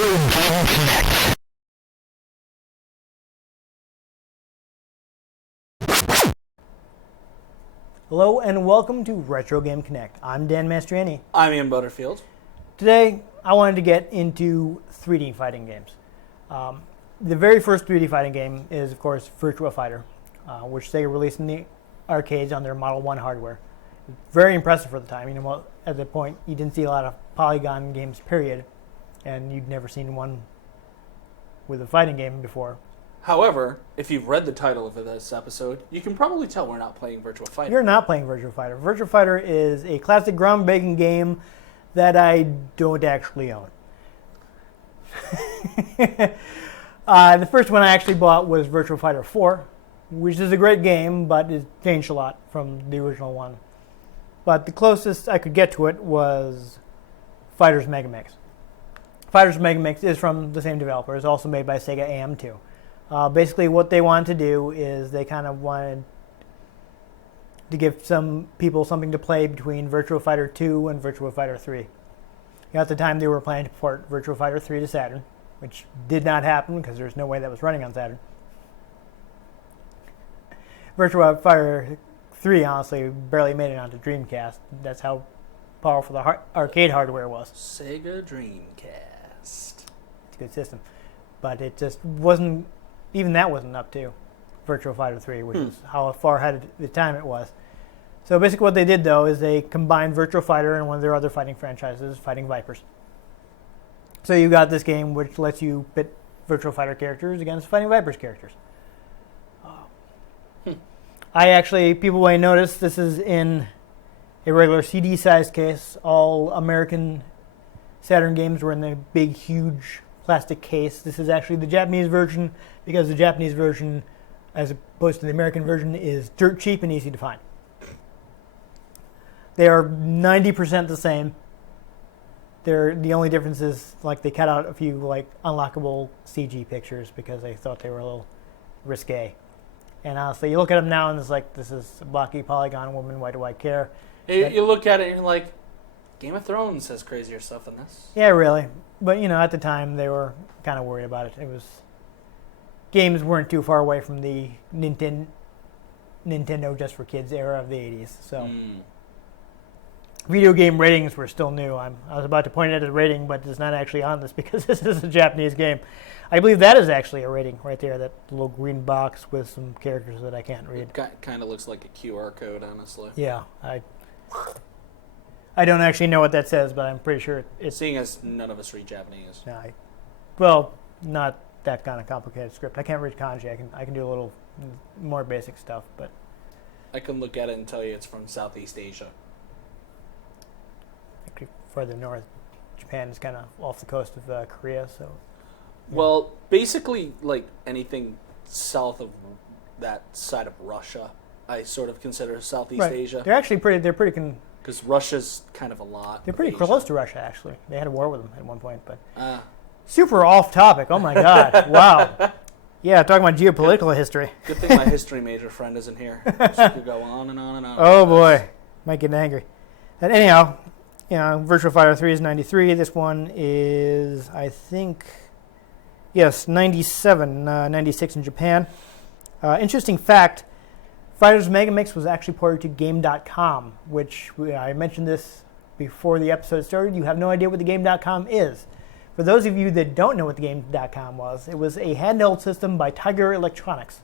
Game Connect. Hello and welcome to Retro Game Connect. I'm Dan Mastriani. I'm Ian Butterfield. Today, I wanted to get into 3D fighting games. The very first 3D fighting game is, of course, Virtua Fighter, which they released in the arcades on their Model 1 hardware. Very impressive for the time. At that point, you didn't see a lot of polygon games, period, and you'd never seen one with a fighting game before. However, if you've read the title of this episode, you can probably tell we're not playing Virtua Fighter. You're not playing Virtua Fighter. Virtua Fighter is a classic groundbreaking game that I don't actually own. The first one I actually bought was Virtua Fighter 4, which is a great game, but it changed a lot from the original one. But the closest I could get to it was Fighter's Megamix. Fighter's Megamix is from the same developer. It's also made by Sega AM2. Basically, what they wanted to do is they kind of wanted to give some people something to play between Virtua Fighter 2 and Virtua Fighter 3. At the time, they were planning to port Virtua Fighter 3 to Saturn, which did not happen because there's no way that was running on Saturn. Virtua Fighter 3, honestly, barely made it onto Dreamcast. That's how powerful the arcade hardware was. Sega Dreamcast. It's a good system. But it just wasn't, even that wasn't up to Virtua Fighter 3, which is how far ahead of the time it was. So basically what they did, though, is they combined Virtua Fighter and one of their other fighting franchises, Fighting Vipers. So you got this game which lets you pit Virtua Fighter characters against Fighting Vipers characters. People may notice this is in a regular CD-sized case. All American Saturn games were in the big, huge plastic case. This is actually the Japanese version because the Japanese version, as opposed to the American version, is dirt cheap and easy to find. They are 90% the same. The only difference is they cut out a few unlockable CG pictures because they thought they were a little risque. And honestly, you look at them now and it's like, this is a blocky polygon woman, why do I care? You look at it and you're like, Game of Thrones has crazier stuff than this. Yeah, really. But, at the time, they were kind of worried about it. Games weren't too far away from the Nintendo just for kids era of the 80s. So, video game ratings were still new. I was about to point out a rating, but it's not actually on this because this is a Japanese game. I believe that is actually a rating right there, that little green box with some characters that I can't read. It kind of looks like a QR code, honestly. Yeah, I don't actually know what that says, but I'm pretty sure it's... Seeing as none of us read Japanese. Not that kind of complicated script. I can't read kanji. I can do a little more basic stuff, but... I can look at it and tell you it's from Southeast Asia. Further north, Japan is kind of off the coast of Korea, so... Yeah. Well, basically, anything south of that side of Russia, I sort of consider Southeast Asia. They're actually pretty... Because Russia's kind of a lot. They're pretty close to Russia, actually. They had a war with them at one point, but... Super off topic. Oh, my God. Wow. Yeah, talking about geopolitical history. Good thing my history major friend isn't here. She could go on and on and on. Oh, boy. Might get angry. But anyhow, Virtua Fighter 3 is 93. This one is, I think... Yes, 97, 96 in Japan. Interesting fact, Fighter's Megamix was actually ported to Game.com, which I mentioned this before the episode started. You have no idea what the Game.com is. For those of you that don't know what the Game.com was, it was a handheld system by Tiger Electronics.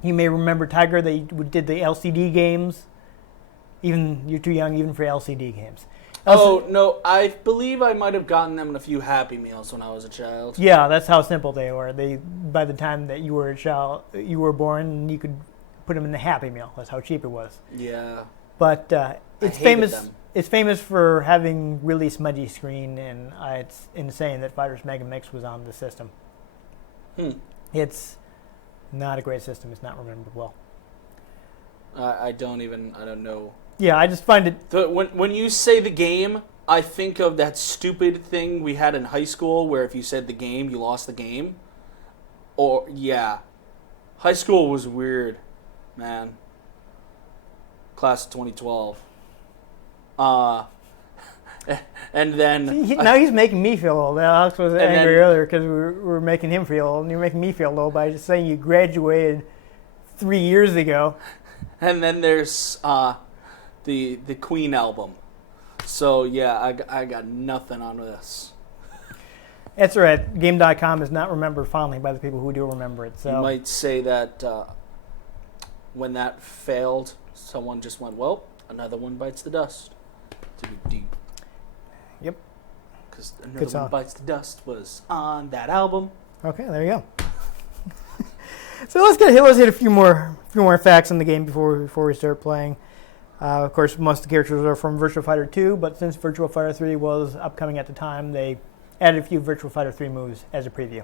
You may remember Tiger, they did the LCD games. You're too young even for LCD games. No, I believe I might have gotten them in a few Happy Meals when I was a child. Yeah, that's how simple they were. By the time that you were a child, you were born, you could put them in the Happy Meal. That's how cheap it was. Yeah. But it's famous. Them. It's famous for having really smudgy screen, and it's insane that Fighter's Megamix was on the system. It's not a great system. It's not remembered well. I don't know. Yeah, I just find it... When you say the game, I think of that stupid thing we had in high school where if you said the game, you lost the game. High school was weird, man. Class of 2012. And then now he's making me feel old. Alex was angry then, earlier because we were making him feel old, and you're making me feel old by just saying you graduated 3 years ago. And then there's the Queen album. So yeah, I got nothing on this. That's right. Game.com is not remembered fondly by the people who do remember it. So You might say that when that failed, someone just went, well, another one bites the dust. Deep. Yep. Because another one bites the dust was on that album. Okay, there you go. So let's hit a few more facts on the game before we start playing. Of course, most of the characters are from Virtua Fighter 2, but since Virtua Fighter 3 was upcoming at the time, they added a few Virtua Fighter 3 moves as a preview.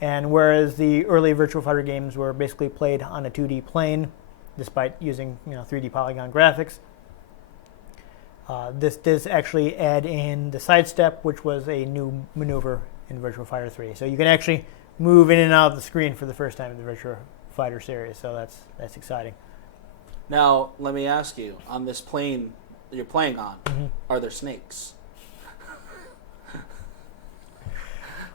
And whereas the early Virtua Fighter games were basically played on a 2D plane, despite using 3D polygon graphics, this does actually add in the sidestep, which was a new maneuver in Virtua Fighter 3. So you can actually move in and out of the screen for the first time in the Virtua Fighter series. So that's exciting. Now, let me ask you, on this plane that you're playing on, are there snakes?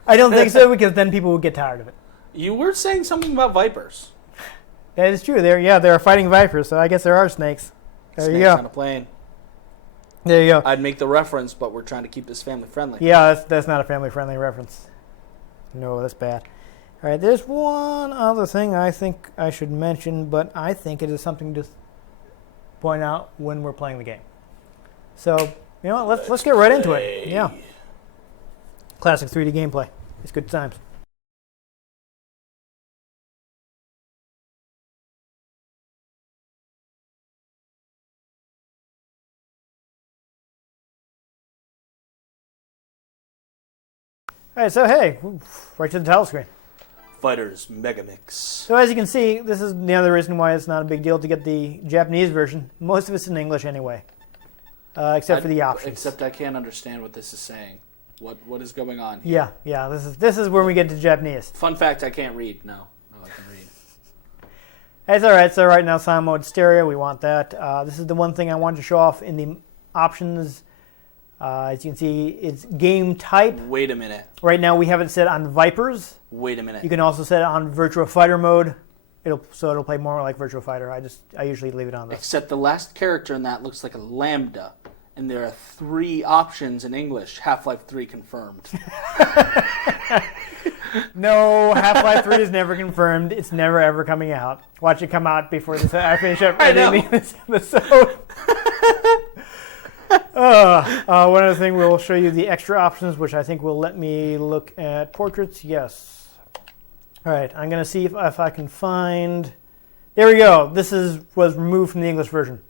I don't think so, because then people would get tired of it. You were saying something about vipers. That is true. They're fighting vipers, so I guess there are snakes. There Snakes you go. on a plane. There you go. I'd make the reference, but we're trying to keep this family friendly. Yeah, that's not a family-friendly reference. No, that's bad. All right, there's one other thing I think I should mention, but I think it is something to point out when we're playing the game. So, you know what, let's get right into it. Yeah. Classic 3D gameplay. It's good times. All right, so hey, right to the title screen. Fighters Megamix. So as you can see, this is the other reason why it's not a big deal to get the Japanese version. Most of it's in English anyway, except for the options. Except I can't understand what this is saying. What is going on here? Yeah. This is where we get to Japanese. Fun fact: I can't read. No, I can read. That's all right. So right now, sound mode stereo. We want that. This is the one thing I wanted to show off in the options. As you can see, it's game type. Wait a minute. Right now, we have it set on Vipers. Wait a minute. You can also set it on Virtua Fighter mode. It'll play more like Virtua Fighter. I usually leave it on this. Except the last character in that looks like a lambda, and there are 3 options in English. Half-Life 3 confirmed. No, Half-Life 3 is never confirmed. It's never ever coming out. Watch it come out before I finish up editing this episode. One other thing, we'll show you the extra options, which I think will let me look at portraits. Yes. All right, I'm going to see if I can find... There we go. This was removed from the English version.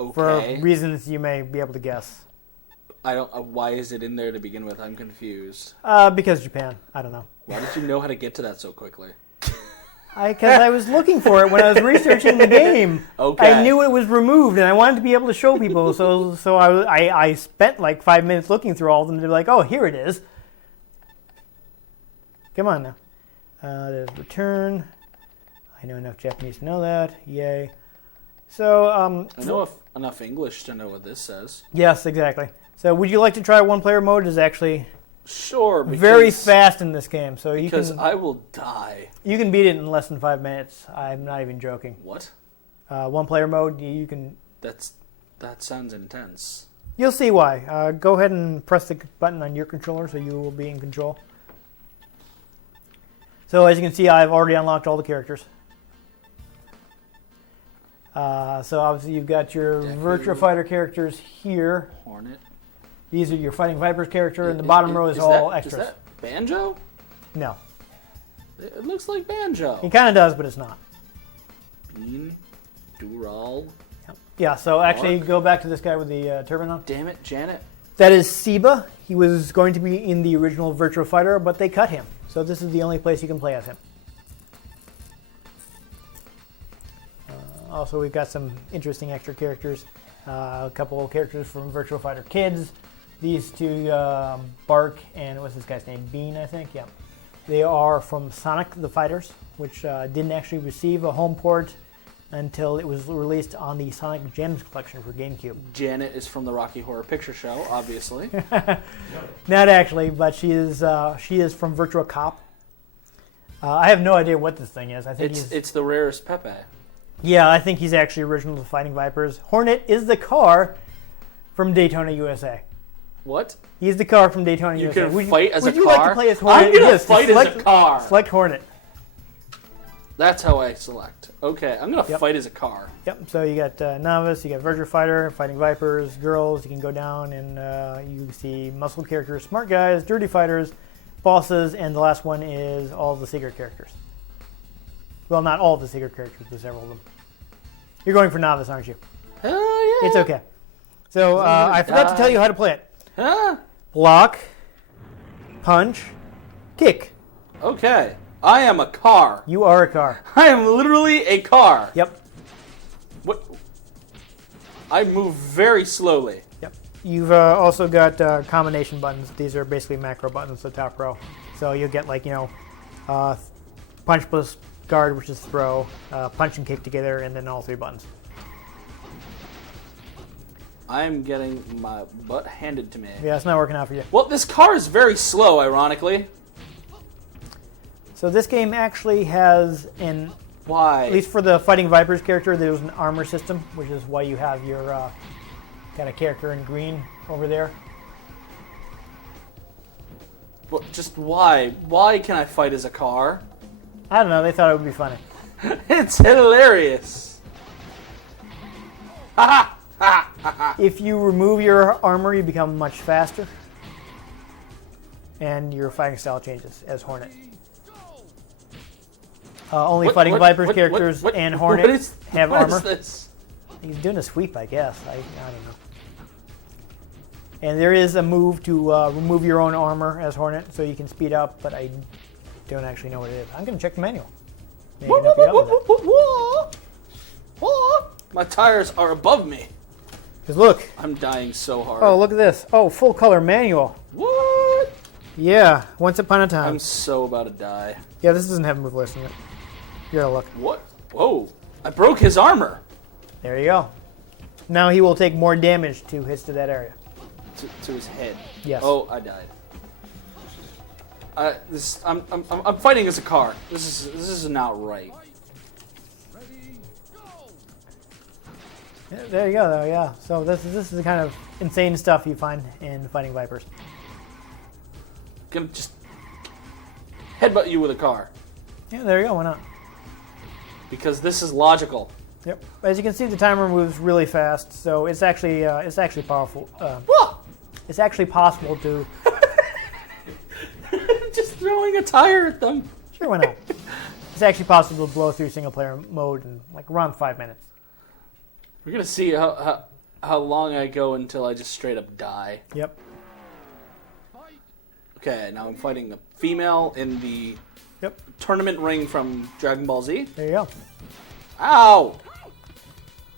Okay. For reasons you may be able to guess. I don't. Why is it in there to begin with? I'm confused. Because Japan. I don't know. Why did you know how to get to that so quickly? Because I was looking for it when I was researching the game. Okay. I knew it was removed, and I wanted to be able to show people. So I spent like 5 minutes looking through all of them to be like, oh, here it is. Come on now. There's return. I know enough Japanese to know that. Yay. So I know enough English to know what this says. Yes, exactly. So would you like to try one-player mode? It's actually sure. Very fast in this game. So I will die. You can beat it in less than 5 minutes. I'm not even joking. What? One-player mode, you can... That sounds intense. You'll see why. Go ahead and press the button on your controller so you will be in control. So as you can see, I've already unlocked all the characters. So obviously you've got your Virtua Fighter characters here. Hornet. These are your Fighting Vipers character, and the bottom row is all extras. Is that Banjo? No. It looks like Banjo. He kind of does, but it's not. Bean. Dural. Yeah, so actually go back to this guy with the turban on. Damn it, Janet. That is Seba. He was going to be in the original Virtua Fighter, but they cut him. So this is the only place you can play as him. Also, we've got some interesting extra characters. A couple of characters from Virtua Fighter Kids. These two, Bark and what's this guy's name? Bean, I think. Yeah, they are from Sonic the Fighters, which didn't actually receive a home port until it was released on the Sonic Gems collection for GameCube. Janet is from the Rocky Horror Picture Show, obviously. Not actually, but she is from Virtua Cop. I have no idea what this thing is. I think it's the rarest Pepe. Yeah, I think he's actually original to Fighting Vipers. Hornet is the car from Daytona, USA. What? He's the car from Daytona, You USA. can fight as a car? Would you like to play as Hornet? I'm going to Yes, fight as a car. Select Hornet. That's how I select. Okay, I'm going to fight as a car. Yep, so you got Novice, you got Virtua Fighter, Fighting Vipers, Girls. You can go down and you see muscle characters, Smart Guys, Dirty Fighters, Bosses, and the last one is all the secret characters. Well, not all the secret characters, but several of them. You're going for Novice, aren't you? Oh, yeah. It's okay. So I forgot to tell you how to play it. Huh? Block, punch, kick. Okay. I am a car. You are a car. I am literally a car. Yep. What? I move very slowly. Yep. You've also got combination buttons. These are basically macro buttons, the top row. So you'll get punch plus guard, which is throw, punch and kick together, and then all three buttons. I'm getting my butt handed to me. Yeah, it's not working out for you. Well, this car is very slow, ironically. So this game actually has Why? at least for the Fighting Vipers character, there's an armor system, which is why you have your kind of character in green over there. But just why? Why can I fight as a car? I don't know, they thought it would be funny. It's hilarious. Ha ha ha! If you remove your armor, you become much faster. And your fighting style changes as Hornet. Only Fighting Vipers characters and Hornet have armor. What is this? He's doing a sweep, I guess. I don't know. And there is a move to remove your own armor as Hornet, so you can speed up, but I don't actually know what it is. I'm going to check the manual. Maybe I can help you out with that. My tires are above me. Because look. I'm dying so hard. Oh, look at this. Oh, full color manual. What? Yeah, once upon a time. I'm so about to die. Yeah, this doesn't have a move list in it. You gotta look. What? Whoa. I broke his armor. There you go. Now he will take more damage to hits to that area. To his head. Yes. Oh, I died. I'm fighting as a car. This is not right. Yeah, there you go, though. Yeah. So this is the kind of insane stuff you find in Fighting Vipers. Gonna just headbutt you with a car. Yeah, there you go. Why not? Because this is logical. Yep. As you can see, the timer moves really fast, so it's actually powerful. It's actually possible to. Just throwing a tire at them. Sure, why not? It's actually possible to blow through single player mode in like around 5 minutes. We're gonna see how long I go until I just straight up die. Yep. Okay, now I'm fighting the female in the tournament ring from Dragon Ball Z. There you go. Ow!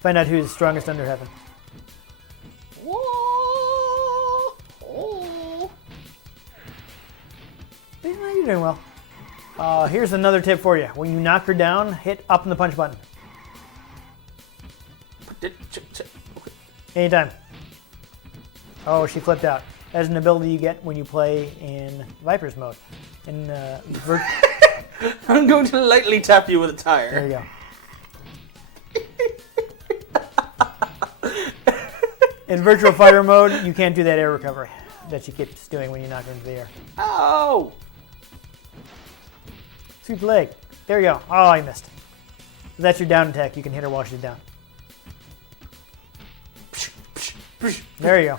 Find out who's strongest under heaven. Whoa! Oh. Yeah, you're doing well. Here's another tip for you. When you knock her down, hit up in the punch button. Anytime. Oh, she flipped out. That's an ability you get when you play in Vipers mode. I'm going to lightly tap you with a tire. There you go. In Virtual Fighter mode, you can't do that air recovery that she keeps doing when you knock her into the air. Ow! Sweep leg. There you go. Oh, I missed. That's your down attack. You can hit her while she's down. There you go.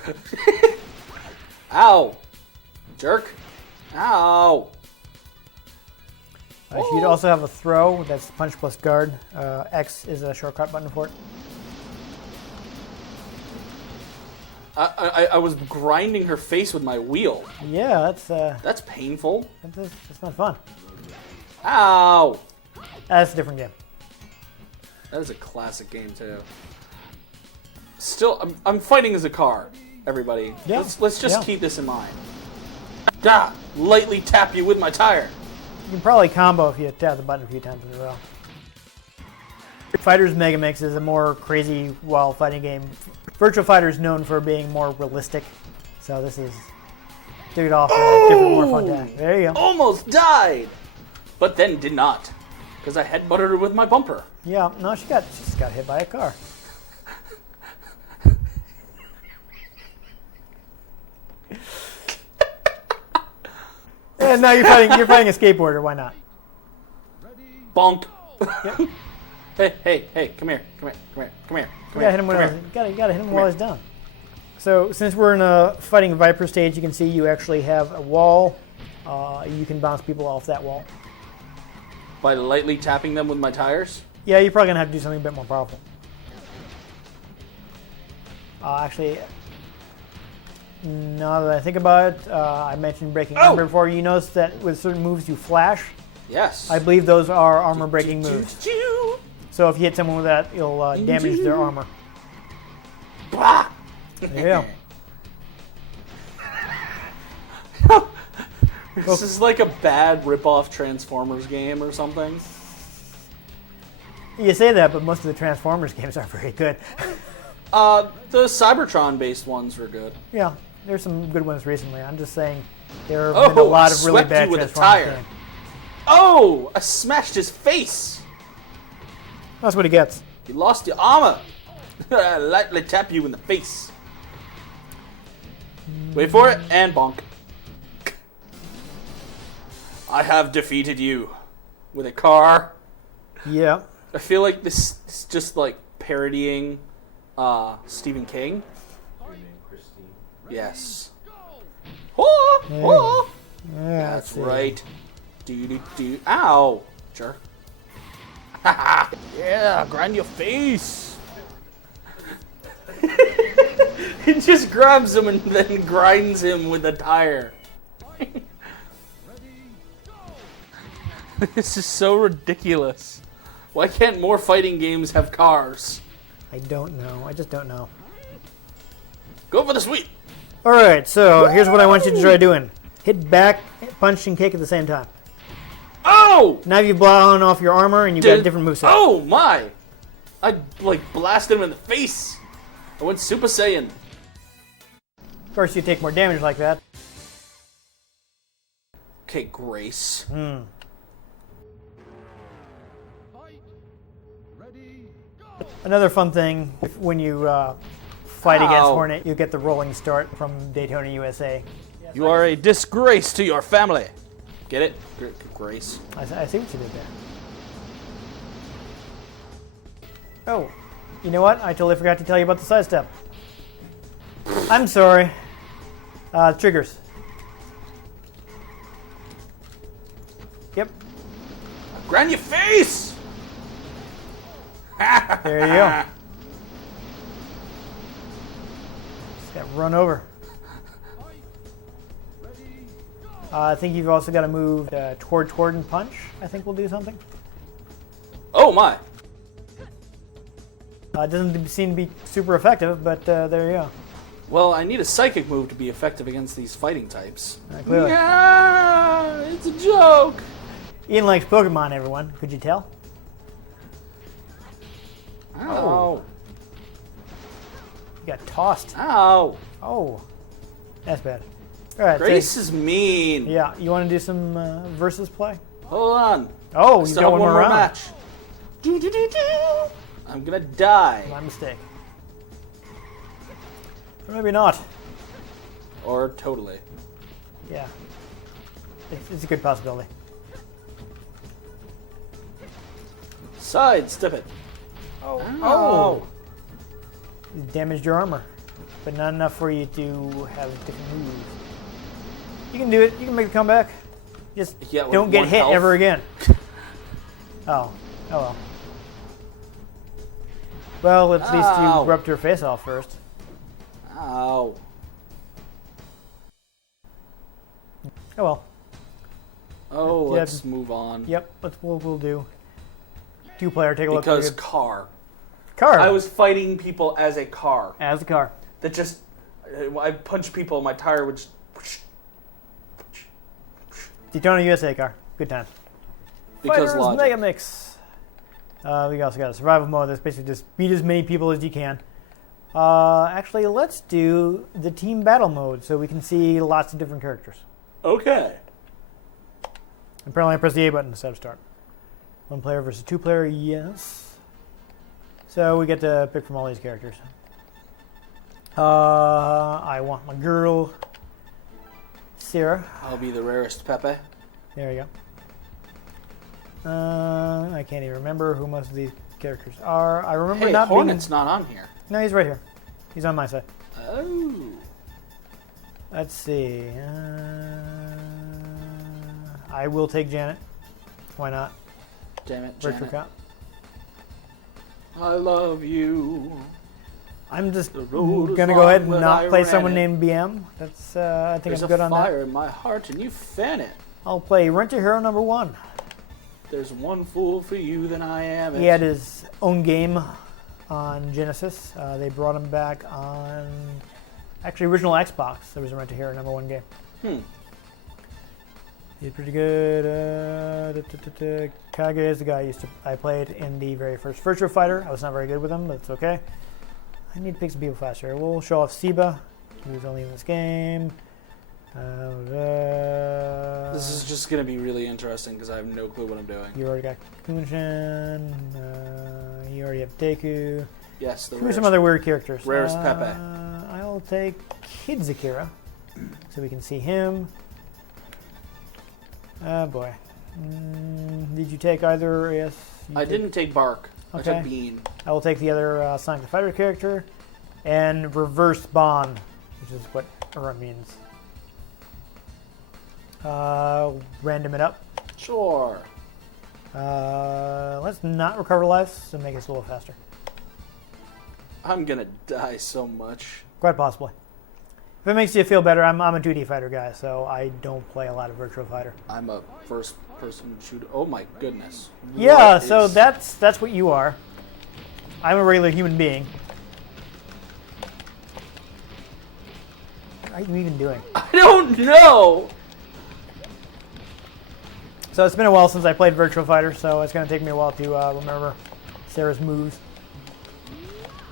Ow! Jerk. Ow! She'd also have a throw. That's punch plus guard. X is a shortcut button for it. I was grinding her face with my wheel. Yeah, That's painful. that's not fun. Ow! That's a different game. That is a classic game too. Still, I'm fighting as a car, everybody. Yeah. Let's just keep this in mind. Ah! Lightly tap you with my tire. You can probably combo if you tap the button a few times in a row. Fighters Megamix is a more crazy, wild fighting game. Virtua Fighter is known for being more realistic, so this is took it off a different, more fun tack. There you go. Almost died, but then did not, because I headbutted her with my bumper. Yeah, no, she just got hit by a car. And now you're fighting a skateboarder. Why not? Bonk. Yep. Hey, come here. You gotta hit him while he's down. So since we're in a fighting Viper stage, you can see you actually have a wall. You can bounce people off that wall. By lightly tapping them with my tires? Yeah, you're probably gonna have to do something a bit more powerful. Actually, now that I think about it, I mentioned breaking armor before. You notice that with certain moves you flash. Yes. I believe those are armor breaking moves. So if you hit someone with that, you'll damage their armor. There you go. This is like a bad rip-off Transformers game or something. You say that, but most of the Transformers games are very good. The Cybertron-based ones were good. Yeah, there's some good ones recently. I'm just saying there have been a lot of really bad Transformers games. Oh, I smashed his face. That's what he gets. You lost your armor. I lightly tap you in the face. Wait for it, and bonk. I have defeated you with a car. Yeah. I feel like this is just like parodying Stephen King. Yes. Oh. That's right. Do. Ow. Jerk. Yeah, grind your face. He just grabs him and then grinds him with a tire. This is so ridiculous. Why can't more fighting games have cars? I don't know. I just don't know. Go for the sweep. All right, so here's what I want you to try doing. Hit back, punch, and kick at the same time. Oh! Now you've blown off your armor and you've got a different moveset. Oh my! I blasted him in the face. I went Super Saiyan. Of course, you take more damage like that. Okay, Grace. Another fun thing, when you fight against Hornet, you get the rolling start from Daytona, USA. You are a disgrace to your family. Get it? Grace. I see what you did there. Oh, you know what? I totally forgot to tell you about the sidestep. I'm sorry. Triggers. Yep. Grind your face! There you go. Just got run over. I think you've also got to move toward and punch. I think we'll do something. Oh my! Doesn't seem to be super effective, but there you go. Well, I need a psychic move to be effective against these fighting types. Clearly. Yeah, it's a joke. Ian likes Pokemon, everyone. Could you tell? Ow. You got tossed. Ow. Oh. That's bad. All right. Grace is mean. Yeah. You want to do some versus play? Hold on. Oh, you got one more round. Match. I'm gonna die. My mistake. Or maybe not. Or totally. Yeah. It's a good possibility. Sidestep it. Oh. You damaged your armor, but not enough for you to have different moves. You can do it. You can make a comeback. Just don't get hit ever again. Oh well. Well, at least you rubbed her face off first. Ow. Oh well. Oh, let's move on. Yep, we'll do. Two-player, take a look. Because car. Car. I was fighting people as a car. As a car. That just, I punched people, my tire would just. Daytona USA car. Good time. Because Fighters logic. Megamix. We also got a survival mode that's basically just beat as many people as you can. Actually, let's do the team battle mode so we can see lots of different characters. Okay. Apparently I press the A button instead of start. 1 player versus 2 player, yes. So we get to pick from all these characters. I want my girl, Sarah. I'll be the rarest Pepe. There you go. I can't even remember who most of these characters are. I remember Hey, not Hornet's being... not on here. No, he's right here. He's on my side. Oh. Let's see. I will take Janet. Why not? Damn it, Virtual Janet. Cop. I love you. I'm just The road is gonna go long, ahead and but not I play ran someone it. named BM. That's I think There's I'm a good on that. fire in my heart and you fan it. I'll play Rent a Hero number 1. There's one fool for you, then I am it. He had his own game on Genesis. They brought him back on actually original Xbox. There was a Rent a Hero number 1 game. He's pretty good. Kage is the guy I played in the very first Virtua Fighter. I was not very good with him, but it's okay. I need to pick some people faster. We'll show off Seba, who's only in this game. This is just going to be really interesting because I have no clue what I'm doing. You already got Kunshan. You already have Deku. Yes, the Who are rarest. some other weird characters? Rarest Pepe. I'll take Kid Zakira so we can see him. Oh boy. Did you take either? Yes. I didn't take Bark. I Okay. took Bean. I will take the other Sonic the Fighter character and reverse Bond, which is what Ura means. Random it up. Sure. Let's not recover lives to make us a little faster. I'm going to die so much. Quite possibly. If it makes you feel better, I'm a 2D fighter guy, so I don't play a lot of Virtua Fighter. I'm a first-person shooter. Oh my goodness. Yeah, What so is- that's what you are. I'm a regular human being. What are you even doing? I don't know. So it's been a while since I played Virtua Fighter, so it's going to take me a while to remember Sarah's moves.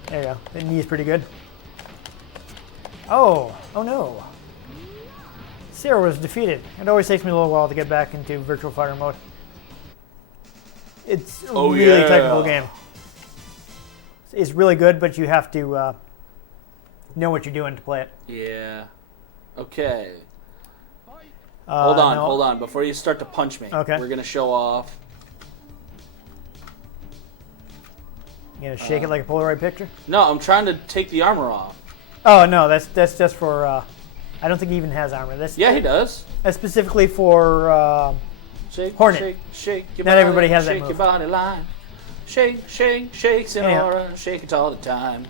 There you go. The knee is pretty good. Oh no. Sarah was defeated. It always takes me a little while to get back into Virtua Fighter mode. It's a really yeah. technical game. It's really good, but you have to know what you're doing to play it. Yeah. Okay. Hold on. Before you start to punch me, Okay. we're going to show off. You gonna shake it like a Polaroid picture? No, I'm trying to take the armor off. Oh no, that's just for. I don't think he even has armor. Yeah, he does. That's specifically for. Shake, Hornet. shake, shake your Not body. everybody has that Shake move. your body line. Shake, shake, shake, Sonora. Shake it all the time.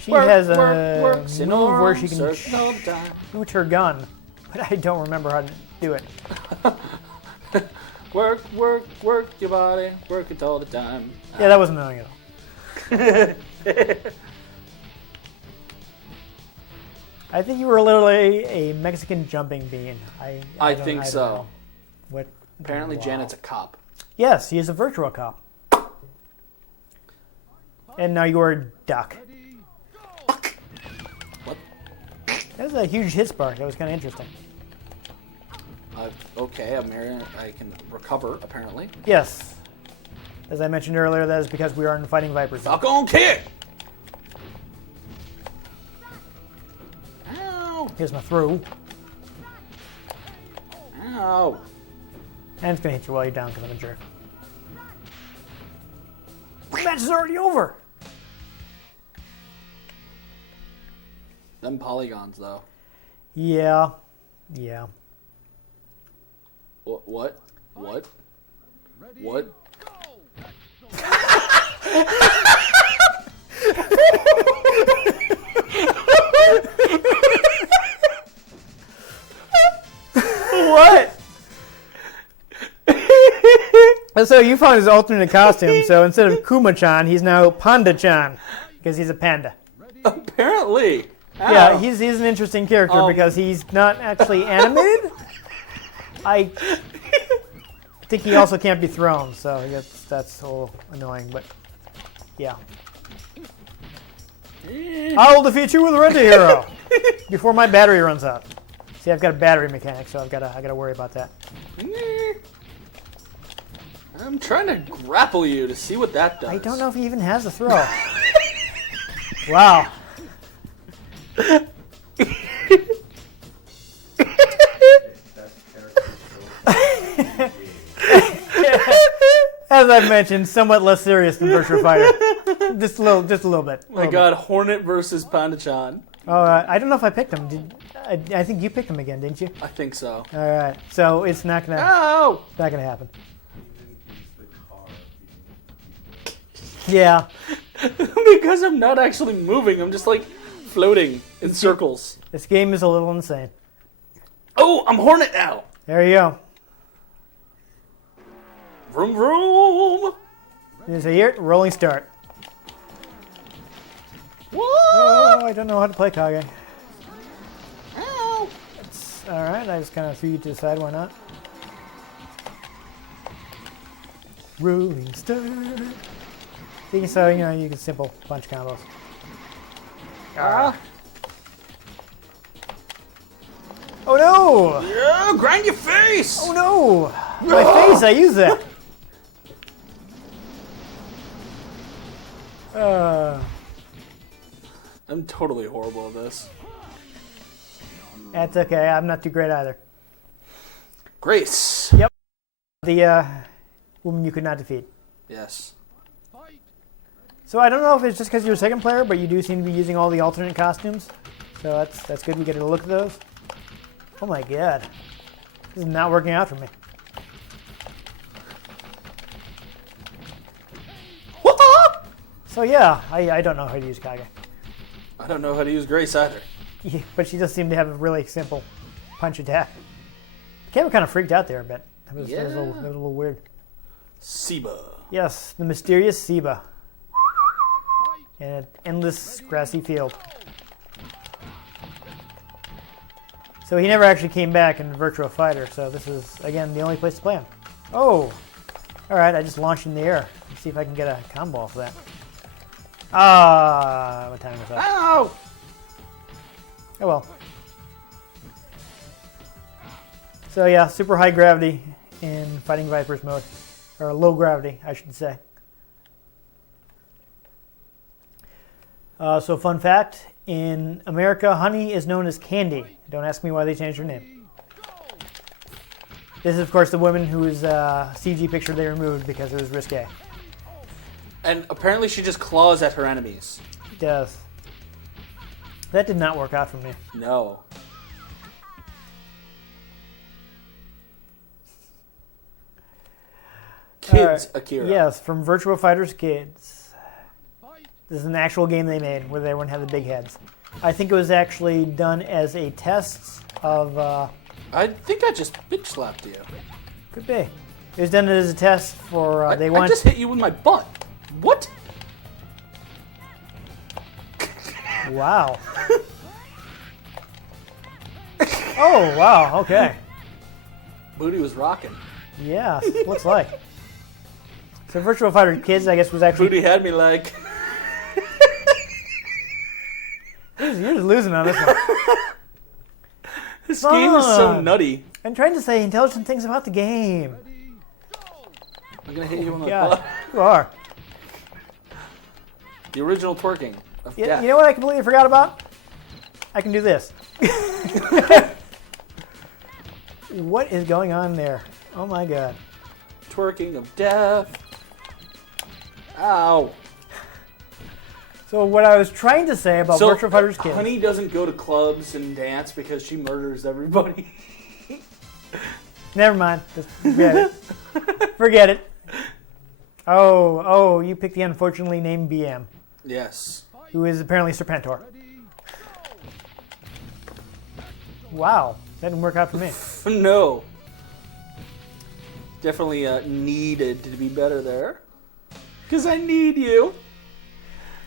She has a work, move Sonora. where she can Search it all the time. shoot her gun, but I don't remember how to do it. Work, work, work your body. Work it all the time. Yeah, that wasn't annoying at all. I think you were literally a Mexican jumping bean. I don't- think don't so. know. What? Apparently, Wow. Janet's a cop. Yes, he is a Virtua Cop. And now you're a duck. What? That was a huge hit bar. That was kind of interesting. Okay, I'm here. I can recover, apparently. Yes. As I mentioned earlier, that is because we are in Fighting Vipers. Falcon kick! Ow! Here's my throw. Ow! And it's going to hit you while you're down because I'm a jerk. The match is already over. Them polygons, though. Yeah. Yeah. What? What? What? What? What? So you found his alternate costume. So instead of Kuma-chan, he's now Panda-chan because he's a panda. Apparently. Ow. Yeah, he's an interesting character Um. because he's not actually animated. think he also can't be thrown, so that's a little annoying, but yeah. I will defeat you with a Rent-A-Hero before my battery runs out. See, I've got a battery mechanic, so I gotta worry about that. I'm trying to grapple you to see what that does. I don't know if he even has a throw. Wow. As I mentioned, somewhat less serious than Virtua Fighter. Just a little bit. My God, Hornet versus Pandachan. Oh, I don't know if I picked him. I think you picked him again, didn't you? I think so. All right, so it's not gonna happen. Yeah. Because I'm not actually moving. I'm just like floating in circles. This game is a little insane. Oh, I'm Hornet now. There you go. Vroom vroom. There's a here, rolling start. What? Oh, I don't know how to play Kage. Ow. It's all right. I just kind of threw you to the side. Why not? Rolling start. So you know you can simple punch combos. Oh no! Yeah, grind your face. Oh no! My face. I use that. I'm totally horrible at this. That's okay. I'm not too great either. Grace. Yep. The woman you could not defeat. Yes. So I don't know if it's just because you're a second player, but you do seem to be using all the alternate costumes. So that's good. We get a look at those. Oh my God. This is not working out for me. So yeah, I don't know how to use Kage. I don't know how to use Grace either. Yeah, but she does seem to have a really simple punch attack. The camera kind of freaked out there a bit. That was a little weird. Seba. Yes, the mysterious Seba. In an endless grassy field. So he never actually came back in Virtua Fighter, so this is, again, the only place to play him. Oh! Alright, I just launched in the air. Let's see if I can get a combo off of that. Ah, what time was that? Ow! Oh well. So yeah, super high gravity in Fighting Vipers mode. Or low gravity, I should say. So fun fact, in America, honey is known as candy. Don't ask me why they changed her name. This is, of course, the woman whose CG picture they removed because it was risque. And apparently she just claws at her enemies. She does. That did not work out for me. No. Kids Akira. Yes, from Virtua Fighters Kids. This is an actual game they made where they wouldn't have the big heads. I think it was actually done as a test of... I think I just bitch slapped you. Could be. It was done as a test for... I just hit you with my butt. What? Wow. Oh, wow, okay. Booty was rocking. Yeah, looks like. So Virtua Fighter Kids, I guess, was actually... Booty had me like... You're just losing on this one. This game is so nutty. I'm trying to say intelligent things about the game. I'm going to hit you with my butt. You are. The original twerking of death. You know what I completely forgot about? I can do this. What is going on there? Oh my God. Twerking of death. Ow. So what I was trying to say about Virtua Fighter's Kids... Honey doesn't go to clubs and dance because she murders everybody. Never mind. Just forget it. Forget it. Oh, you picked the unfortunately named BM. Yes. Who is apparently Serpentor. Wow. That didn't work out for me. No. Definitely needed to be better there. Because I need you.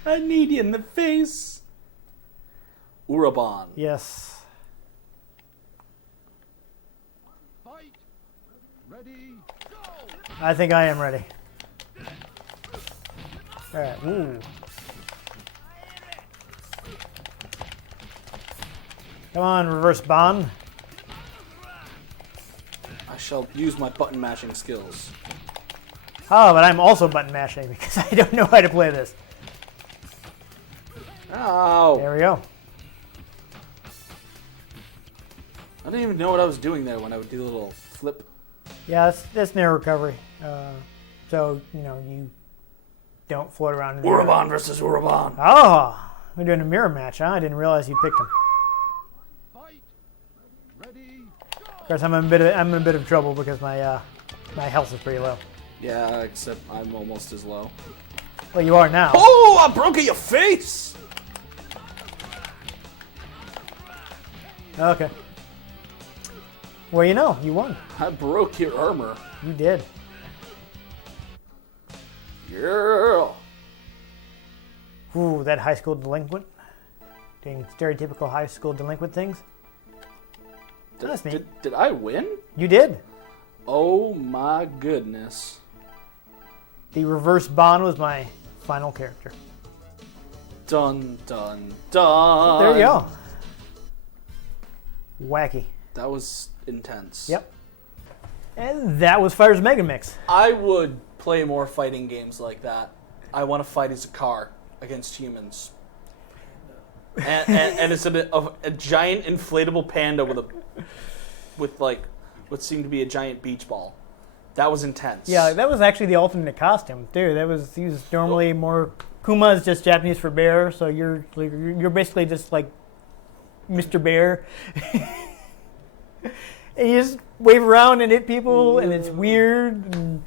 I need you in the face. Uraban. Yes. I think I am ready. All right. Ooh. Come on, reverse bond. I shall use my button mashing skills. Oh, but I'm also button mashing because I don't know how to play this. Ow! There we go. I didn't even know what I was doing there when I would do the little flip. Yeah, that's near recovery. So, you don't float around in the air. Urabon versus Urabon. Oh, we're doing a mirror match, huh? I didn't realize you picked him. Of course, I'm in a bit of trouble because my health is pretty low. Yeah, except I'm almost as low. Well, you are now. Oh, I broke at your face! Okay. Well, you won. I broke your armor. You did. Yeah. Ooh, that high school delinquent. Doing stereotypical high school delinquent things. That's neat. Did I win? You did. Oh my goodness. The reverse bond was my final character. Dun dun dun. There you go. Wacky. That was intense. Yep. And that was Fighter's Megamix. I would play more fighting games like that. I want to fight as a car against humans. And it's a giant inflatable panda with like what seemed to be a giant beach ball. That was intense. Yeah, that was actually the alternate costume, too. He was normally more. Kuma is just Japanese for bear, so you're basically just like Mr. Bear. And you just wave around and hit people, and it's weird. And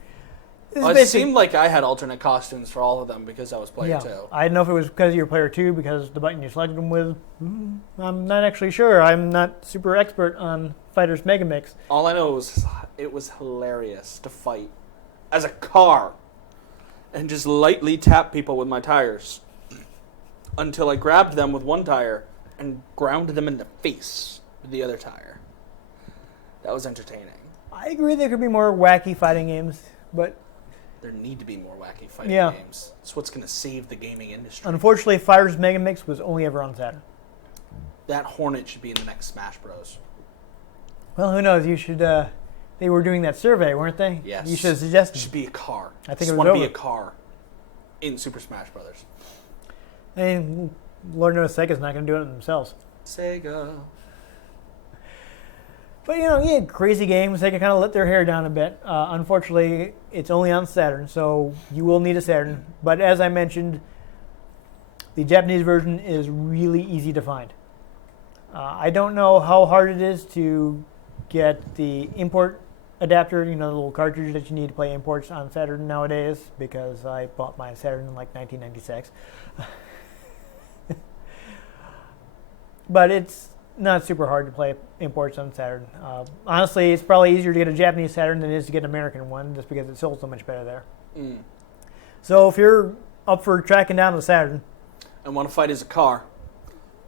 it seemed like I had alternate costumes for all of them because I was player 2. I don't know if it was because you were player 2, because the button you selected them with. I'm not actually sure. I'm not super expert on Fighter's Megamix. All I know was it was hilarious to fight as a car and just lightly tap people with my tires until I grabbed them with one tire and ground them in the face with the other tire. That was entertaining. I agree there could be more wacky fighting games, but there need to be more wacky fighting games. It's what's going to save the gaming industry. Unfortunately, Fighter's Megamix was only ever on Saturn. That Hornet should be in the next Smash Bros. Well, who knows? You should. They were doing that survey, weren't they? Yes. You should have suggested. It should be a car. I think I it was want to over. be a car in Super Smash Brothers. And Lord knows Sega's not going to do it themselves. Sega. But, crazy games. They can kind of let their hair down a bit. Unfortunately, it's only on Saturn, so you will need a Saturn. But as I mentioned, the Japanese version is really easy to find. I don't know how hard it is to get the import adapter, the little cartridge that you need to play imports on Saturn nowadays, because I bought my Saturn in like 1996. But it's not super hard to play imports on Saturn. Honestly, it's probably easier to get a Japanese Saturn than it is to get an American one, just because it sells so much better there. So if you're up for tracking down the Saturn and want to fight as a car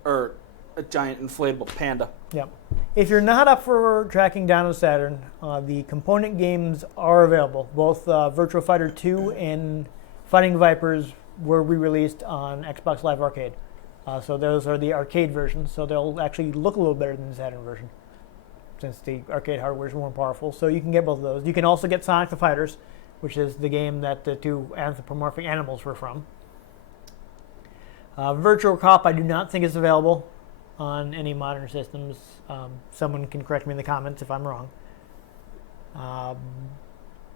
or a giant inflatable panda. Yep. If you're not up for tracking down a Saturn, the component games are available. Both Virtua Fighter 2 and Fighting Vipers were re-released on Xbox Live Arcade. So those are the arcade versions, so they'll actually look a little better than the Saturn version, since the arcade hardware is more powerful. So you can get both of those. You can also get Sonic the Fighters, which is the game that the two anthropomorphic animals were from. Virtual Cop I do not think is available on any modern systems. Someone can correct me in the comments if I'm wrong.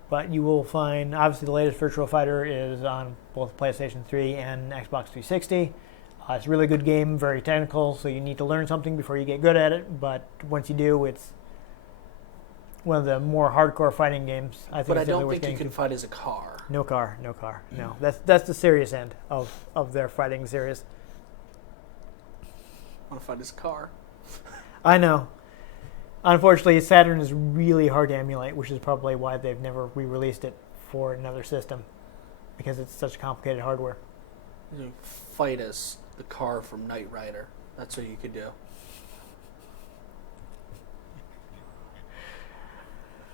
But you will find, obviously the latest Virtua Fighter is on both PlayStation 3 and Xbox 360. It's a really good game, very technical, so you need to learn something before you get good at it. But once you do, it's one of the more hardcore fighting games. But I don't think you can fight as a car. No car. No, that's the serious end of their fighting series. I want to fight as a car. I know. Unfortunately, Saturn is really hard to emulate, which is probably why they've never re-released it for another system, because it's such complicated hardware. You fight as the car from Knight Rider. That's what you could do.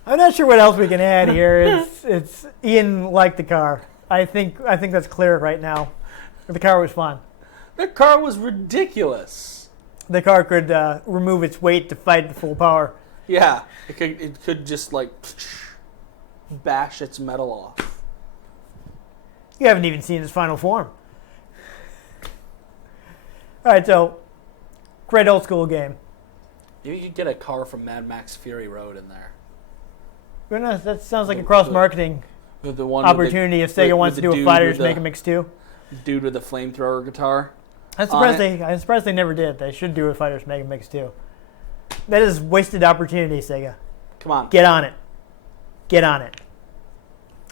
I'm not sure what else we can add here. It's Ian liked the car. I think that's clear right now. The car was fun. The car was ridiculous. The car could remove its weight to fight at full power. Yeah, it could just like bash its metal off. You haven't even seen its final form. All right, so great old school game. You could get a car from Mad Max Fury Road in there. Goodness, that sounds like a cross-marketing The one opportunity if Sega wants to do a Fighters make Megamix 2. Dude with the flamethrower guitar. I'm surprised they never did. They should do a Fighters Megamix 2. That is wasted opportunity, Sega. Come on. Get on it. Get on it.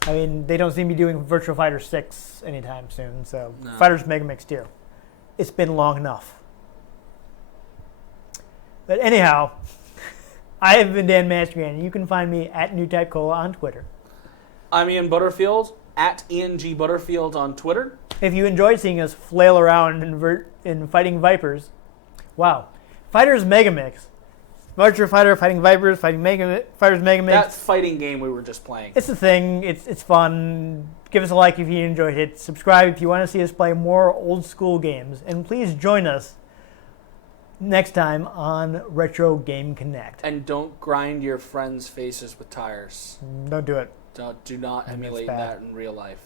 I mean, they don't seem to be doing Virtua Fighter 6 anytime soon, so No. Fighters Megamix 2. It's been long enough. But anyhow, I have been Dan Mastriani. You can find me at NewTypeCola on Twitter. I'm Ian Butterfield, at Ian G. Butterfield on Twitter. If you enjoyed seeing us flail around in fighting vipers, wow. Fighters Megamix. Virtua Fighter, fighting vipers, Fighters Megamix. That fighting game we were just playing. It's a thing. It's fun. Give us a like if you enjoyed it. Subscribe if you want to see us play more old school games. And please join us next time on Retro Game Connect. And don't grind your friends' faces with tires. Don't do it. Do not emulate bad. that in real life.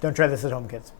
Don't try this at home, kids.